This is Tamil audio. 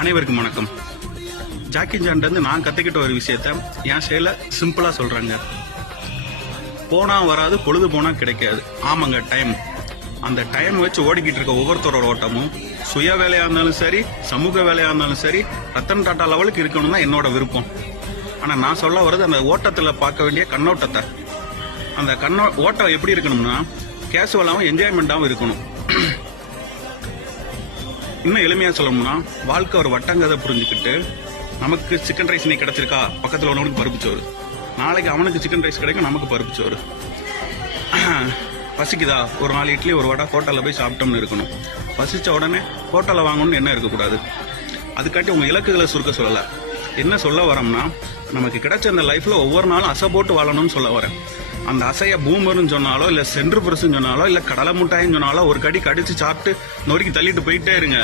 அனைவருக்கும் வணக்கம். ஜாக்கி சான்ட்டு நான் கத்துக்கிட்ட ஒரு விஷயத்த என் செயல சிம்பிளா சொல்றேங்க. போனா வராது, பொழுது போனா கிடைக்காது. ஆமாங்க, டைம். அந்த டைம் வச்சு ஓடிக்கிட்டு இருக்க ஒவ்வொருத்தரோட ஓட்டமும் சுய வேலையா இருந்தாலும் சரி, சமூக வேலையா இருந்தாலும் சரி, ரத்தன் டாட்டா லெவலுக்கு இருக்கணும் தான் என்னோட விருப்பம். ஆனா நான் சொல்ல வர்றது அந்த ஓட்டத்துல பார்க்க வேண்டிய கண்ணோட்டத்தை. அந்த ஓட்டம் எப்படி இருக்கணும்னா கேஷுவலாவும் என்ஜாய்மெண்டாவும் இருக்கணும். இன்னும் எளிமையா சொல்லணும்னா வாழ்க்கை ஒரு வட்டங்கதை புரிஞ்சுக்கிட்டு, நமக்கு சிக்கன் ரைஸ் நீ கிடைச்சிருக்கா, பக்கத்துல உள்ளவனுக்கு பருப்பு சோறு, நாளைக்கு அவனுக்கு சிக்கன் ரைஸ் கிடைக்கும், நமக்கு பருப்பு சோறு. பசிக்குதா, ஒரு 4 இட்லி ஒரு வடை ஹோட்டல்ல போய் சாப்பிட்டோம்னு இருக்கணும். பசிச்ச உடனே ஹோட்டல்ல வாங்கணும்னு என்ன இருக்கக்கூடாது. அதுக்காட்டி உங்க இலக்குகளை சுருக்க சொல்லல. என்ன சொல்ல வரோம்னா, நமக்கு கிடைச்ச அந்த லைஃப்ல ஒவ்வொரு நாளும் அசை போட்டு வாழணும்னு சொல்ல வரேன். அந்த அசைய பூமர்னு சொன்னாலோ, இல்ல சென்ட்ரு பிரஸ்ன்னு சொன்னாலோ, இல்ல கடலை முட்டாயின்னு சொன்னாலோ ஒரு கடி கடிச்சு சாப்பிட்டு நொறுக்கி தள்ளிட்டு போயிட்டே இருங்க.